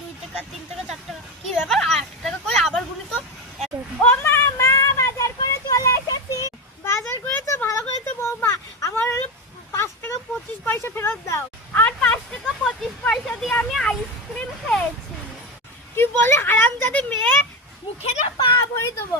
2 টাকা 3 টাকা 4 টাকা কি ব্যাপার 8 টাকা করে আবার গুনি তো। ও মা মা বাজার করে চলে এসেছি। বাজার করে তো ভালো করে তো বৌমা, আমার হলো 5 টাকা 25 পয়সা ফেরত দাও। আর 5 টাকা 25 পয়সা দিয়ে আমি আইসক্রিম খেয়েছি। কি বলে হারামজাদি মেয়ে, মুখে না পা ভরে দেবো।